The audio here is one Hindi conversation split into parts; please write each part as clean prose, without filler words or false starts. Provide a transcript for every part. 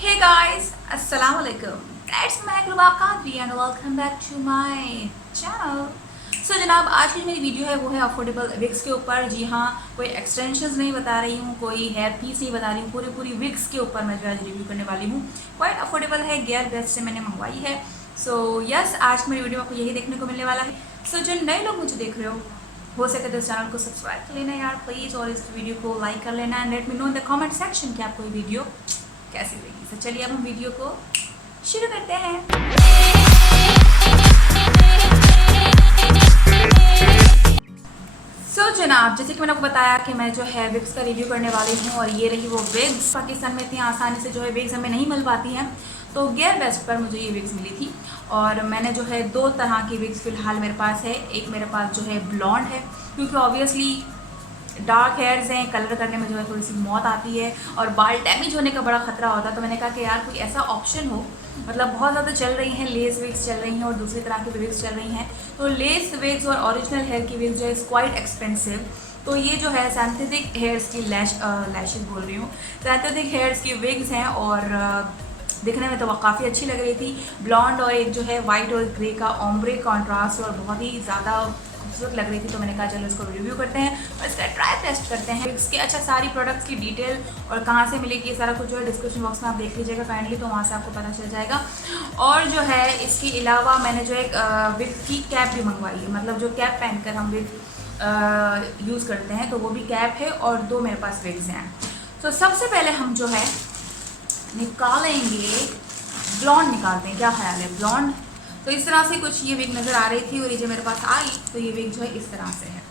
Hey guys, अस्सलाम वालेकुम। That's मैं गुलबाब Qadri and welcome back to my channel। So जनाब, आज की मेरी वीडियो है वो है अफोर्डेबल विग्स के ऊपर। जी हाँ, कोई एक्सटेंशंस नहीं बता रही हूँ, कोई हेयर पीस नहीं बता रही हूँ, पूरी विग्स के ऊपर मैं जो आज रिव्यू करने वाली हूँ। क्वाइट अफोर्डेबल है, गेयर बेस्ट से मैंने मंगवाई है। सो यस, आज की मेरी वीडियो में आपको यही देखने को मिलने वाला है। सो जो नए लोग मुझे देख रहे हो सके तो इस चैनल को सब्सक्राइब कर लेना यार प्लीज़, और इस वीडियो को लाइक कर लेना and let me know in the comment section कि आपको ये वीडियो कैसी लगी। तो चलिए अब हम वीडियो को शुरू करते हैं। जनाब, जैसे कि मैंने आपको बताया कि मैं जो है विग्स का रिव्यू करने वाली हूँ, और ये रही वो विग्स। पाकिस्तान में इतनी आसानी से जो है विग्स हमें नहीं मिल पाती हैं, तो गेयर बेस्ट पर मुझे ये विग्स मिली थी। और मैंने जो है दो तरह की विग्स फ़िलहाल मेरे पास है। एक मेरे पास जो है ब्लॉन्ड है, क्योंकि ऑब्वियसली डार्क हेयर्स हैं, कलर करने में जो है थोड़ी सी मौत आती है और बाल डैमेज होने का बड़ा ख़तरा होता है। तो मैंने कहा कि यार कोई ऐसा ऑप्शन हो, मतलब बहुत ज़्यादा चल रही हैं लेस विग्स चल रही हैं और दूसरी तरह की विग्स चल रही हैं। तो लेस विग्स और ओरिजिनल हेयर की विग्स जो है क्वाइट एक्सपेंसिव। तो ये जो है सिंथेटिक हेयर्स की लैशेस बोल रही हूँ, सिंथेटिक हेयर्स की विग्स हैं और दिखने में तो वह काफ़ी अच्छी लग रही थी। ब्लॉन्ड और एक जो है वाइट और ग्रे का ओम्ब्रे कॉन्ट्रास्ट और बहुत ही ज़्यादा खूबसूरत लग रही थी। तो मैंने कहा चलो इसको रिव्यू करते हैं और इसका ट्राई टेस्ट करते हैं। इसके अच्छा सारी प्रोडक्ट्स की डिटेल और कहाँ से मिलेगी ये सारा कुछ जो है डिस्क्रिप्शन बॉक्स में आप देख लीजिएगा काइंडली, तो वहाँ से आपको पता चल जाएगा। और जो है इसके अलावा मैंने जो एक विग की कैप भी मंगवाई है, मतलब जो कैप पहनकर हम विग यूज़ करते हैं, तो वो भी कैप है और दो मेरे पास विग्स हैं। तो सबसे पहले हम जो है निकालेंगे ब्लॉन्ड, निकालते हैं, क्या ख्याल है ब्लॉन्ड। तो इस तरह से कुछ ये विग नज़र आ रही थी और ये जो मेरे पास आई तो ये विग जो है इस तरह से है।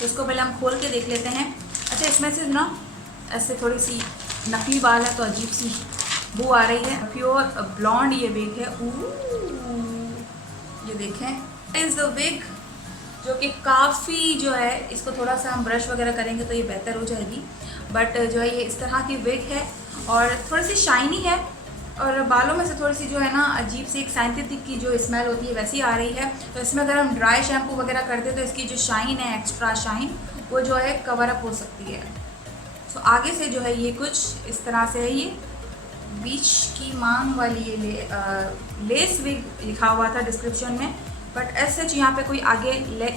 तो इसको पहले हम खोल के देख लेते हैं। अच्छा, इसमें से ना ऐसे थोड़ी सी नकली बाल है तो अजीब सी बू आ रही है। प्योर ब्लॉन्ड ये विग है। ये देखें इज़ द विग, जो कि काफ़ी जो है, इसको थोड़ा सा हम ब्रश वगैरह करेंगे तो ये बेहतर हो जाएगी। बट जो है ये इस तरह की विग है और थोड़ी सी शाइनी है और बालों में से थोड़ी सी जो है ना अजीब सी एक सिंथेटिक की जो स्मेल होती है वैसी आ रही है। तो इसमें अगर हम ड्राई शैम्पू वगैरह कर दें तो इसकी जो शाइन है, एक्स्ट्रा शाइन, वो जो है कवर अप हो सकती है। सो आगे से जो है ये कुछ इस तरह से है। ये बीच की मांग वाली ये लेस विग लिखा हुआ था डिस्क्रिप्शन में, बट एज सच यहाँ पे कोई आगे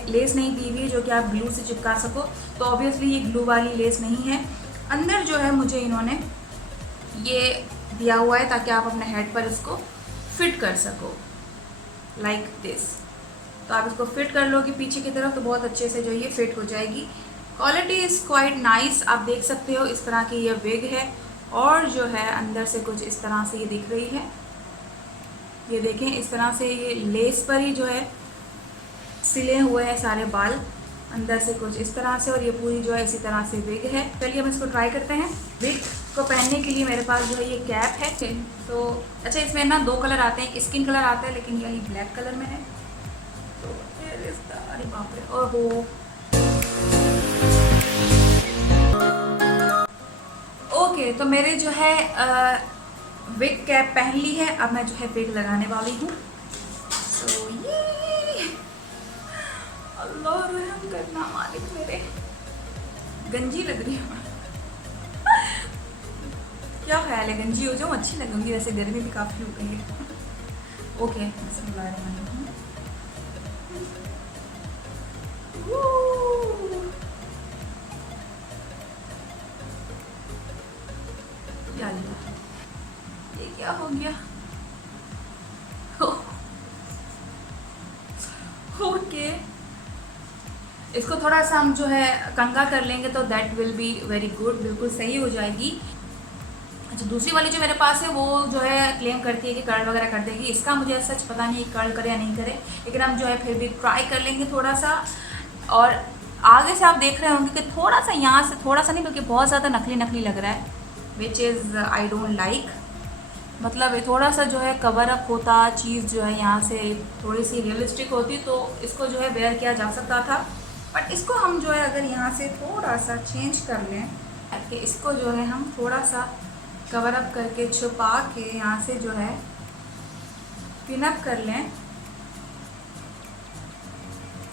लेस नहीं दी हुई है जो कि आप ग्लू से चिपका सको। तो ऑब्वियसली ये ग्लू वाली लेस नहीं है। अंदर जो है मुझे इन्होंने ये दिया हुआ है ताकि आप अपने हेड पर इसको फिट कर सको लाइक दिस। तो आप इसको फिट कर लोगे पीछे की तरफ तो बहुत अच्छे से जो ये फिट हो जाएगी। क्वालिटी इज़ क्वाइट नाइस, आप देख सकते हो इस तरह की ये विग है और जो है अंदर से कुछ इस तरह से ये दिख रही है। ये देखें इस तरह से ये लेस पर ही जो है सिले हुए हैं सारे बाल, अंदर से कुछ इस तरह से, और ये पूरी जो है इसी तरह से विग है। चलिए हम इसको ट्राई करते हैं। विग को पहनने के लिए मेरे पास जो है ये कैप है। तो अच्छा, इसमें ना दो कलर आते हैं, स्किन कलर आता है लेकिन यही ब्लैक कलर में है। तो अरे बाप रे, ओहो, ओके। तो मेरे जो है विग कैप पहन ली है, अब मैं जो है विग लगाने वाली हूँ। तो ये अल्लाह रहम करना मालिक, मेरे गंजी लग रही है। क्या ख्याल है, गंजी हो जाऊँ, अच्छी लगूंगी, वैसे गर्मी भी काफ़ी हो गई है। ओके, ये क्या हो गया। ओके, इसको थोड़ा सा हम जो है कंघा कर लेंगे तो that will be very good, बिल्कुल सही हो जाएगी। अच्छा, दूसरी वाली जो मेरे पास है वो जो है क्लेम करती है कि कर्ल वगैरह कर देगी। इसका मुझे सच पता नहीं कर्ल करे या नहीं करे, लेकिन हम जो है फिर भी ट्राई कर लेंगे थोड़ा सा। और आगे से आप देख रहे होंगे कि थोड़ा सा यहाँ से, थोड़ा सा नहीं बल्कि बहुत ज़्यादा नकली नकली लग रहा है, which is I don't like. मतलब ये थोड़ा सा जो है कवर अप होता, चीज़ जो है यहाँ से थोड़ी सी रियलिस्टिक होती तो इसको जो है वेयर किया जा सकता था। बट इसको हम जो है अगर यहाँ से थोड़ा सा चेंज कर लें कि इसको जो है हम थोड़ा सा कवर अप करके छुपा के यहाँ से जो है पिन अप कर लें,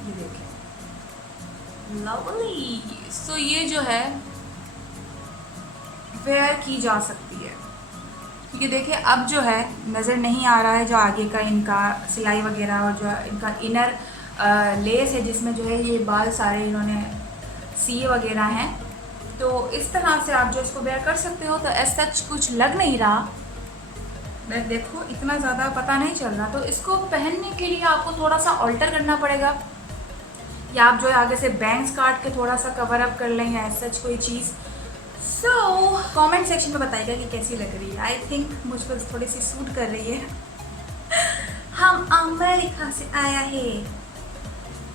ये देखें, लवली। सो ये जो है वेयर की जा सकती है, क्योंकि देखिए अब जो है नज़र नहीं आ रहा है जो आगे का इनका सिलाई वगैरह और जो इनका इनर लेस है जिसमें जो है ये बाल सारे इन्होंने सिए वगैरह हैं। तो इस तरह से आप जो इसको वेयर कर सकते हो। तो एज सच कुछ लग नहीं रहा, मैं देखो इतना ज़्यादा पता नहीं चल रहा। तो इसको पहनने के लिए आपको थोड़ा सा ऑल्टर करना पड़ेगा, या आप जो है आगे से बैंग्स काट के थोड़ा सा कवर अप कर लें, या एज सच कोई चीज़। सो कमेंट सेक्शन में बताइएगा कि कैसी लग रही है। आई थिंक मुझ पर थोड़ी सी सूट कर रही है। हम अमेरिका से आया है,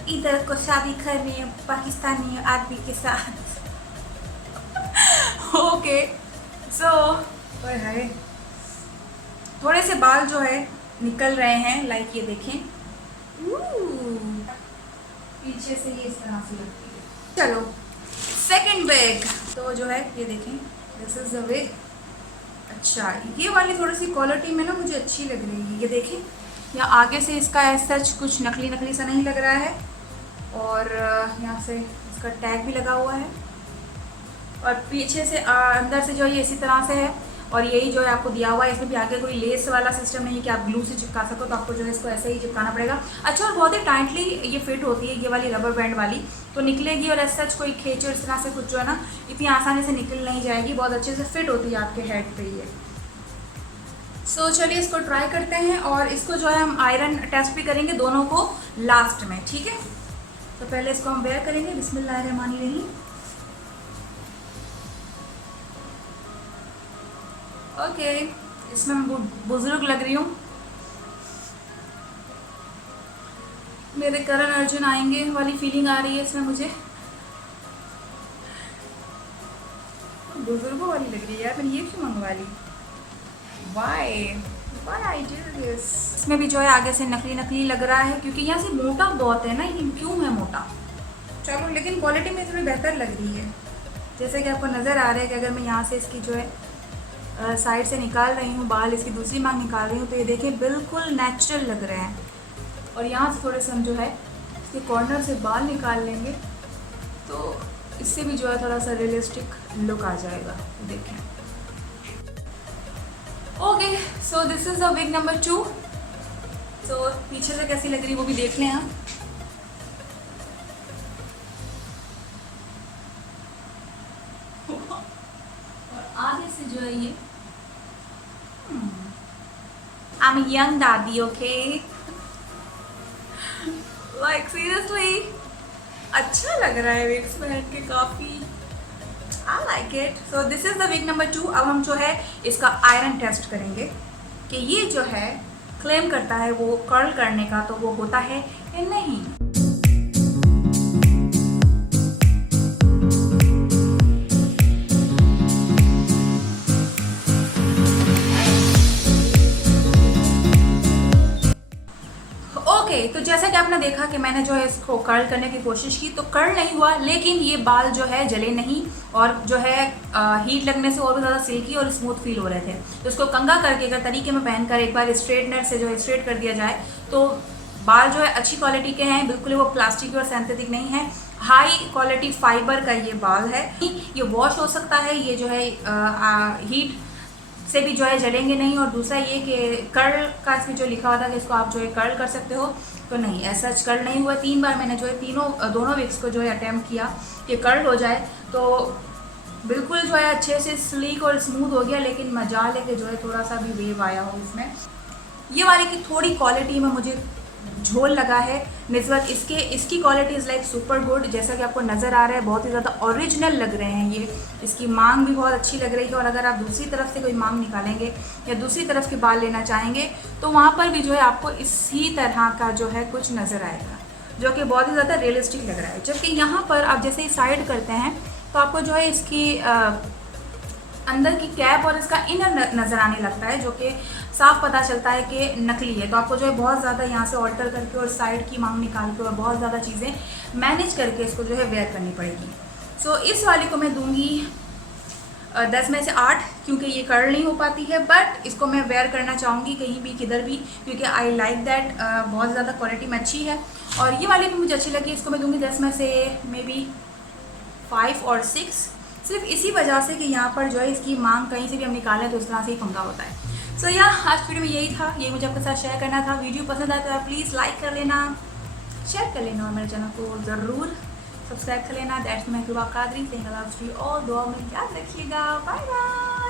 इधर को शादी करनी है पाकिस्तानी आदमी के साथ। ओके सो थोड़े से बाल जो है निकल रहे हैं, लाइक ये देखें पीछे से ये इस तरह से लगती है। चलो सेकंड बैग तो जो है ये देखें, दिस इज द बैग। अच्छा ये वाली थोड़ी सी क्वालिटी में ना मुझे अच्छी लग रही है। ये देखें यहाँ आगे से इसका एज सच कुछ नकली नकली सा नहीं लग रहा है, और यहाँ से इसका टैग भी लगा हुआ है, और पीछे से अंदर से जो है ये इसी तरह से है। और यही जो है आपको दिया हुआ है, इसमें भी आगे कोई लेस वाला सिस्टम नहीं है कि आप ग्लू से चिपका सको, तो आपको जो है इसको ऐसे ही चिपकाना पड़ेगा। अच्छा और बहुत ही टाइटली ये फिट होती है ये वाली रबर बैंड वाली, तो निकलेगी और ऐसा कोई खींचो इस तरह से कुछ जो है ना इतनी आसानी से निकल नहीं जाएगी, बहुत अच्छे से फिट होती है आपके हेड पे ये। सो चलिए इसको ट्राई करते हैं, और इसको जो है हम आयरन टेस्ट भी करेंगे दोनों को लास्ट में, ठीक है। तो पहले इसको हम वेयर करेंगे। बिस्मिल्लाहिर्रहमानिर्रहीम। ओके इसमें मैं बुजुर्ग लग रही हूँ, मेरे करण अर्जुन आएंगे वाली फीलिंग आ रही है इसमें मुझे। बुजुर्गों वाली लग रही है यार, मैंने ये क्यों मंगवा ली? Why I do this? इसमें भी जो है आगे से नकली नकली लग रहा है, क्योंकि यहाँ से मोटा बहुत है ना, ये क्यों है मोटा। चलो लेकिन क्वालिटी में थोड़ी बेहतर लग रही है। जैसे कि आपको नज़र आ रहा है कि अगर मैं यहाँ से इसकी जो है साइड से निकाल रही हूँ बाल, इसकी दूसरी मांग निकाल रही हूँ, तो ये देखिए बिल्कुल नेचुरल लग रहे हैं। और यहाँ से थोड़े से हम जो है इसके कॉर्नर से बाल निकाल लेंगे, तो इससे भी जो है थोड़ा सा रियलिस्टिक लुक आ जाएगा। देखें okay so this is the wig number 2। सो पीछे से कैसी लग रही है वो भी देख लें आप। और आगे से जो है ये I'm a young daddy, okay? Like seriously, अच्छा लग रहा है विग्स पहन के काफ़ी। I like it. So this is the wig number 2। अब हम जो है इसका आयरन टेस्ट करेंगे कि ये जो है क्लेम करता है वो कर्ल करने का, तो वो होता है या नहीं। तो जैसा कि आपने देखा कि मैंने जो है इसको कर्ल करने की कोशिश की, तो कर्ल नहीं हुआ, लेकिन ये बाल जो है जले नहीं, और जो है हीट लगने से और भी ज़्यादा सिल्की और स्मूथ फील हो रहे थे। तो इसको कंघा करके अगर तरीके में पहनकर एक बार स्ट्रेटनर से जो है स्ट्रेट कर दिया जाए, तो बाल जो है अच्छी क्वालिटी के हैं, बिल्कुल वो प्लास्टिक और सिंथेटिक नहीं है, हाई क्वालिटी फाइबर का ये बाल है। ये वॉश हो सकता है, ये जो है हीट से भी जो है जलेंगे नहीं। और दूसरा ये कि कर्ल का इसमें जो लिखा हुआ था कि इसको आप जो है कर्ल कर सकते हो, तो नहीं, ऐसा कर्ल नहीं हुआ। 3 बार मैंने जो है दोनों विग्स को जो है अटैम्प्ट किया कि कर्ल हो जाए, तो बिल्कुल जो है अच्छे से स्लीक और स्मूथ हो गया, लेकिन मजा लेके जो है थोड़ा सा भी वेव आया हो इसमें। ये वाले की थोड़ी क्वालिटी में मुझे झोल लगा है निस्बत इसकी quality is like super good. जैसा कि आपको नज़र आ रहा है बहुत ही ज़्यादा ओरिजिनल लग रहे हैं ये। इसकी मांग भी बहुत अच्छी लग रही है, और अगर आप दूसरी तरफ से कोई मांग निकालेंगे या दूसरी तरफ के बाल लेना चाहेंगे, तो वहाँ पर भी जो है आपको इसी तरह का जो है कुछ नज़र आएगा, जो कि बहुत ही ज़्यादा रियलिस्टिक लग रहा है। जबकि यहाँ पर आप जैसे ही साइड करते हैं तो आपको जो है इसकी अंदर की कैप और इसका इनर नज़र आने लगता है, जो कि साफ पता चलता है कि नकली है। तो आपको जो है बहुत ज़्यादा यहाँ से ऑल्टर करके और साइड की मांग निकाल के और बहुत ज़्यादा चीज़ें मैनेज करके इसको जो है वेयर करनी पड़ेगी। सो इस वाली को मैं दूंगी 10 में से 8, क्योंकि ये कर्ल नहीं हो पाती है, बट इसको मैं वेयर करना चाहूँगी कहीं भी किधर भी, क्योंकि आई लाइक दैट, बहुत ज़्यादा क्वालिटी में अच्छी है। और ये वाली भी मुझे अच्छी लगी, इसको मैं दूंगी 10 में से मे बी 5 और 6, सिर्फ इसी वजह से कि यहाँ पर जो है इसकी मांग कहीं से भी हम निकालें तो इस तरह से ही पंगा होता है। सो या आज वीडियो में यही था, ये मुझे आपके साथ शेयर करना था। वीडियो पसंद आया तो प्लीज़ लाइक कर लेना, शेयर कर लेना और मेरे चैनल को ज़रूर सब्सक्राइब कर लेना। That's my Hiba Qadri, saying I love you all. दुआ में याद रखिएगा। Bye bye.